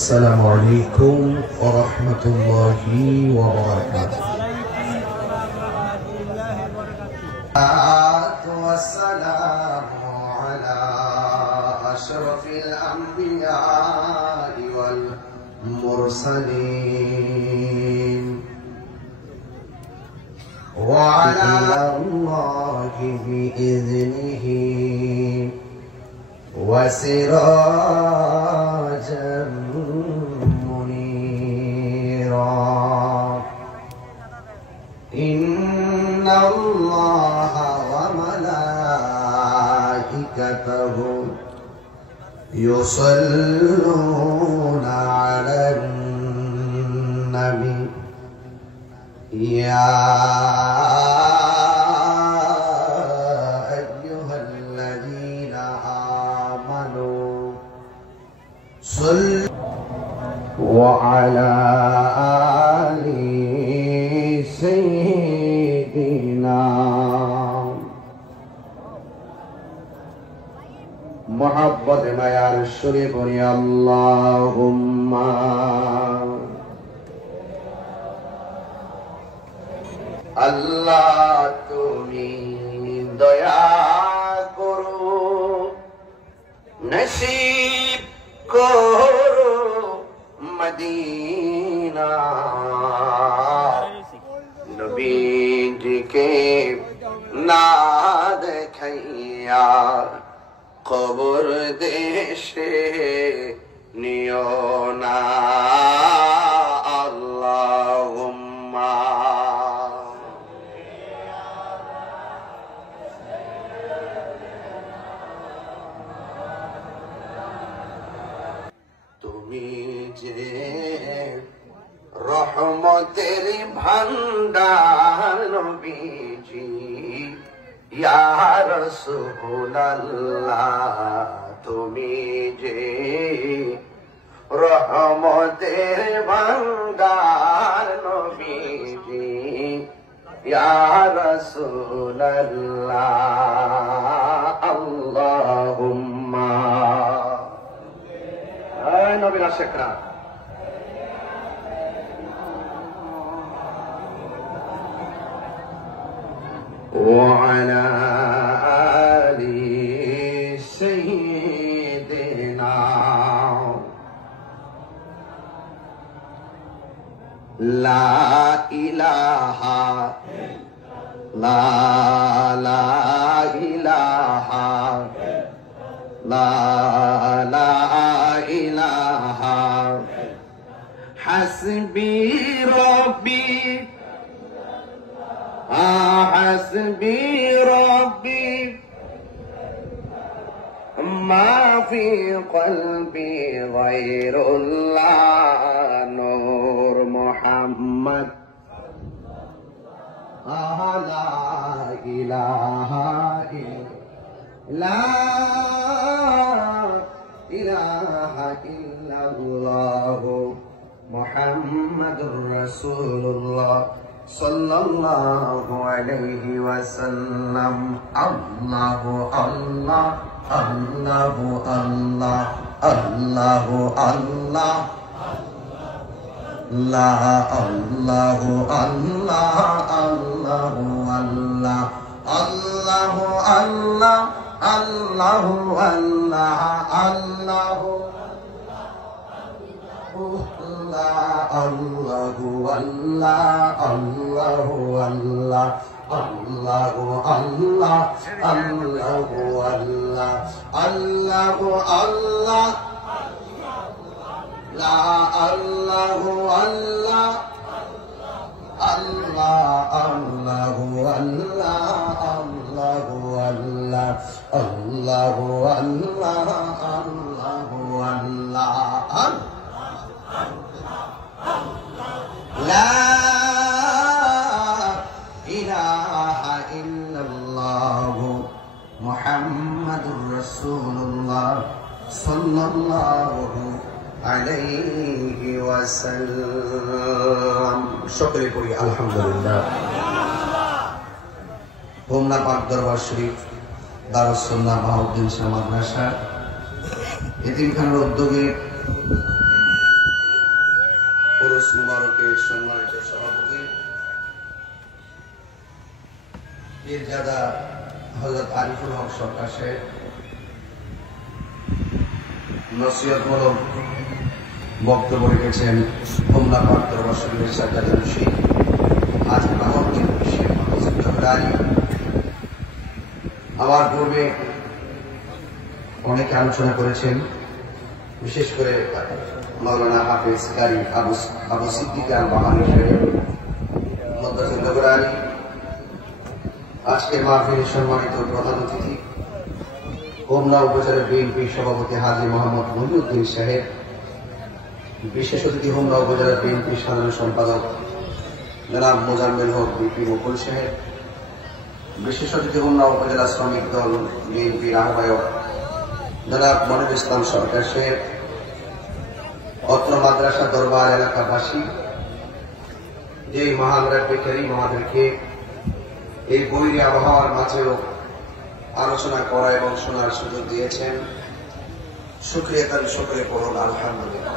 السلام عليكم ورحمة الله وبركاته. والسلام على أشرف الأنبياء والمرسلين وعلى الله بإذنه وسراجا منيرا إن الله وملائكته يصلون على النبي يا أيها الذين آمنوا صلوا وعلى آل سيدنا محبت মায়ার সুরে পড়ি আল্লাহুম্মা আল্লাহ তুমি দয়া করো নসিব করো মদিনা নবীজিকে না দেখাইয়া কবর দেশে নিও না আল্লাহুম্মা তুমি যে রহমতের ভান্ডার নবীজি ইয়া রাসূলুল্লাহ তুমি যে রহমতের ভান্ডার নবীজি ইয়া রাসূলুল্লাহ আল্লাহুম্মা আয় নবীর আশিকরা وعلى آل سيدنا لا إله لا إله لا إله حسبي ربي حسبي ربي ما في قلبي غير الله نور محمد لا إله إلا إله إلا الله محمد رسول الله صلى الله عليه وسلم الله الله الله الله الله الله لا الله الله الله الله الله الله الله الله الله الله الله الله الله الله الله الله الله الله الله لا الله الله الله الله الله الله الله الله الله الله لا إله إلا الله محمد رسول الله صلى الله عليه وسلم شكرا لكم الحمد لله হোমনা পাক দরবার শরীফ দারুস সুন্নাহ মাহউদ্দিন শাহ মাদ্রাসা এতিমখানার উদ্যোগে মুবারকের সম্মানিত সভাপতি পীরজাদা হযরত আরিফুল হক সরকার সাহেব নসিহতমূলক বক্তব্য রেখেছেন হোমনা পাক দরবার শরীফের সাজ্জাদা মুর্শিদ আজ বাহদ্দিন শেখ মাহমুদ জহরানি। আমার পূর্বে অনেকে আলোচনা করেছেন, বিশেষ করে মাওলানা হাফেজ কারি আবু সিদ্দিক আল বাহানী সাহেব মদ্দাসির জহরানি, আজকের মাহফিলের সম্মানিত প্রধান অতিথি হোমনা উপজেলা বিএনপি সভাপতি হাজী মোহাম্মদ মহিউদ্দিন সাহেব, বিশেষ অতিথি হোমনা উপজেলা বিএনপি সাধারণ সম্পাদক জনাব মোজাম্মেল হক বিপি মুকুল সাহেব, বিশেষ অতিথি হোমনা উপজেলা শ্রমিক দল বিএনপির আহ্বায়ক জনাব মনিরুল ইসলাম সরকার সাহেব, অত্র মাদ্রাসা দরবার এলাকাবাসী, যে মহান রাব্বে কারীম আমাদেরকে এই বৈরী আবহাওয়ার মাঝেও আলোচনা করা এবং শোনার সুযোগ দিয়েছেন, শুকরিয়া তার শুকরে পড়ুন আলহামদুলিল্লাহ।